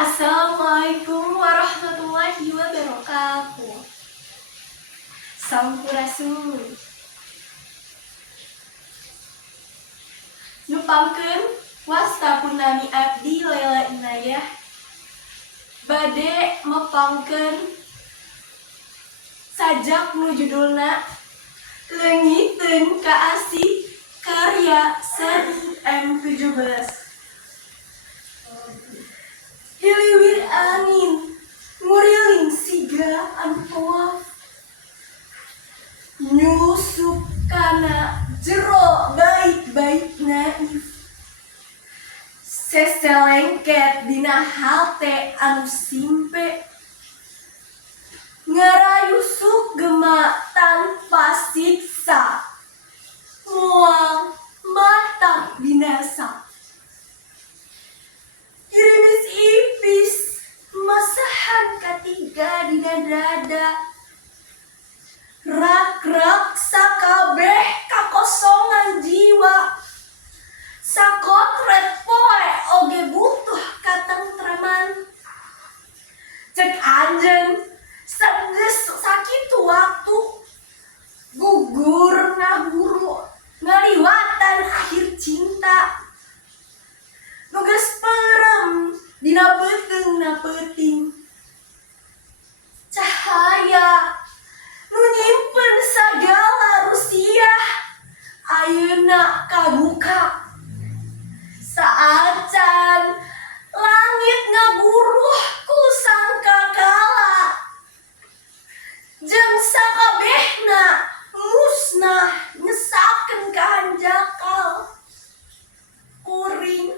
Assalamualaikum warahmatullahi wabarakatuh. Sampurasun. Nupangkeun wasta punami abdi Lela Inayah bade mepangkeun sajak nu judulna Leungiteun Ka Asih karya Seri M17. Hiliwir angin nguriling siga anu koaf nyusup kana jero bait-bait naif seselengket dina hate anu simpe ngarayusuk gema tanpa siksa moal matak binasa. Gerimis ipis masahan katiga dina dada rak-rak sakabeh kakosongan jiwa sakotret poe oge butuh katentraman cek anjeun geus sakitu waktu gugur ngaburu ngaliwatan akhir cinta nu geus perem dina peuteungna peuting cahaya nu nyimpen sagala rusiah ayeuna kabuka saacan langit ngaburuh ku sangkakala jeung sakabehna musnah nyesakeun kahanjakal kuring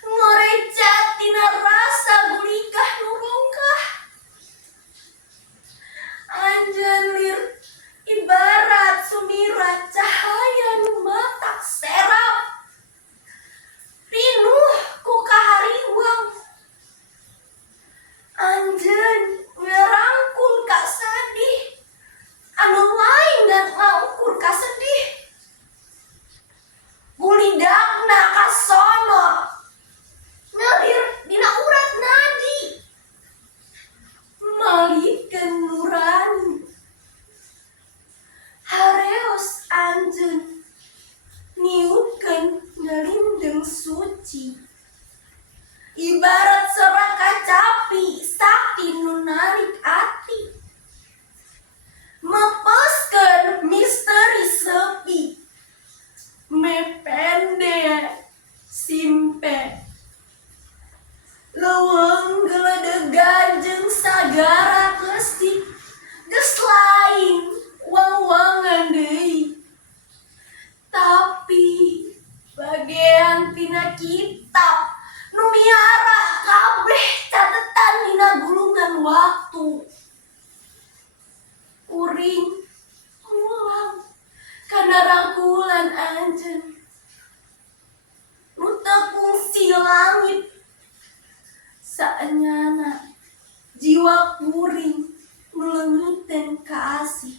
ngoreca tina rasa gulikah nu rongkah anjeun lir ibarat sumirat cahaya nu matak serap pinuh ku kahariwang anjeun ngerangkul ka sadih anu lain dan ngaukur ka sedih gulidakna ka sono ngalir dina urat nadi malikeun nurani hareos anjeun niupkeun ngelindeng suci ibarat seorang kacapi sakti nu narik ati mepeskeun misteri sepi mepende simpe leuweung geledegan jeung sagara leustik geus lain wang-wangan deui tapi bagean tina kitab nu miara kabeh catetan dina gulungan waktu kuring mulang kana rangkulan anjeun nu teu fungsi langit saenyana jiwa kuring nu leungiteun ka asih